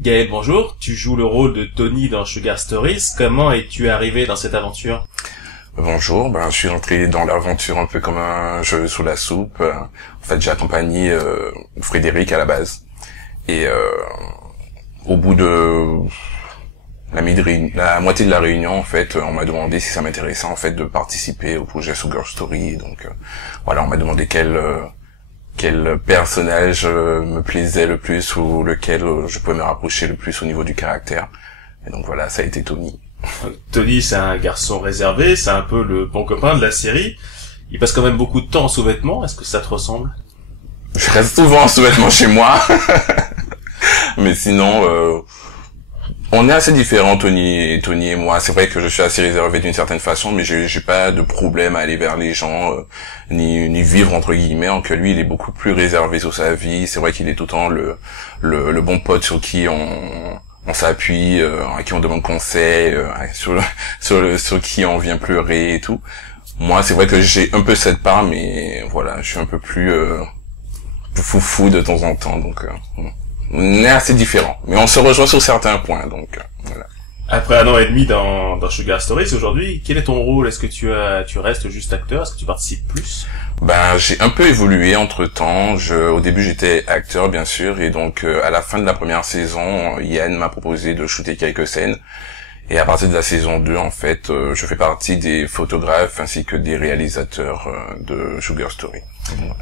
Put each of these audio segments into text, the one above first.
Gaël, bonjour. Tu joues le rôle de Tony dans Sugar Stories. Comment es-tu arrivé dans cette aventure? Bonjour, je suis entré dans l'aventure un peu comme un jeu sous la soupe. En fait, j'ai accompagné Frédéric à la base. Et au bout de la moitié de la réunion, en fait, on m'a demandé si ça m'intéressait en fait de participer au projet Sugar Story. Donc voilà, on m'a demandé quel personnage me plaisait le plus ou lequel je pouvais me rapprocher le plus au niveau du caractère. Et donc voilà, ça a été Tony. Tony, c'est un garçon réservé, c'est un peu le bon copain de la série. Il passe quand même beaucoup de temps en sous-vêtements. Est-ce que ça te ressemble? Je reste souvent en sous-vêtements chez moi. Mais sinon, on est assez différents, Tony et moi. C'est vrai que je suis assez réservé d'une certaine façon, mais j'ai pas de problème à aller vers les gens, ni vivre entre guillemets, que lui, il est beaucoup plus réservé sur sa vie. C'est vrai qu'il est tout le temps le bon pote sur qui on s'appuie, à qui on demande conseil, sur qui on vient pleurer et tout. Moi, c'est vrai que j'ai un peu cette part, mais voilà, je suis un peu plus foufou de temps en temps, donc on est assez différents, mais on se rejoint sur certains points, donc voilà. Après 1 an et demi dans Sugar Stories aujourd'hui, quel est ton rôle? Est-ce que tu restes juste acteur? Est-ce que tu participes plus? J'ai un peu évolué entre temps. Au début j'étais acteur bien sûr, et donc à la fin de la première saison, Yann m'a proposé de shooter quelques scènes. Et à partir de la saison 2, en fait, je fais partie des photographes ainsi que des réalisateurs de Sugar Story.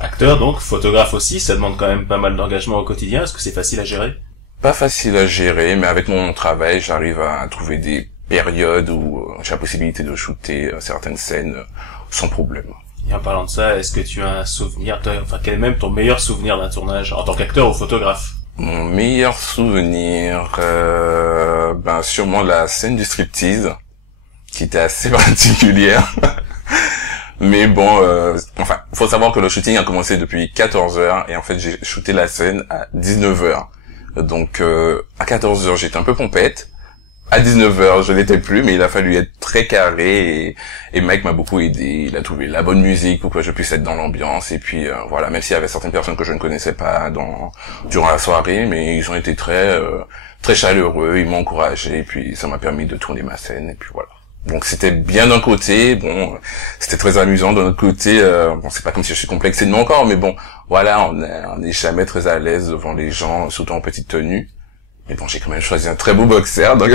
Acteur donc, photographe aussi, ça demande quand même pas mal d'engagement au quotidien. Est-ce que c'est facile à gérer? Pas facile à gérer, mais avec mon travail, j'arrive à trouver des périodes où j'ai la possibilité de shooter certaines scènes sans problème. Et en parlant de ça, est-ce que tu as un souvenir, quel est même ton meilleur souvenir d'un tournage en tant qu'acteur ou photographe? Mon meilleur souvenir, sûrement la scène du striptease, qui était assez particulière. Mais bon, faut savoir que le shooting a commencé depuis 14h, et en fait, j'ai shooté la scène à 19h. Donc, à 14h, j'étais un peu pompette. À 19h, je l'étais plus, mais il a fallu être très carré, et Mike m'a beaucoup aidé. Il a trouvé la bonne musique pour que je puisse être dans l'ambiance, et puis voilà, même s'il y avait certaines personnes que je ne connaissais pas durant la soirée, mais ils ont été très chaleureux, ils m'ont encouragé, et puis ça m'a permis de tourner ma scène, et puis voilà. Donc c'était bien d'un côté, c'était très amusant de l'autre côté, c'est pas comme si je suis complexé de mon corps, mais bon, voilà, on est jamais très à l'aise devant les gens, surtout en petite tenue. Mais bon, j'ai quand même choisi un très beau boxer, donc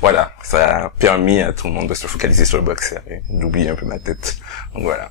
voilà, ça a permis à tout le monde de se focaliser sur le boxer et d'oublier un peu ma tête. Donc voilà.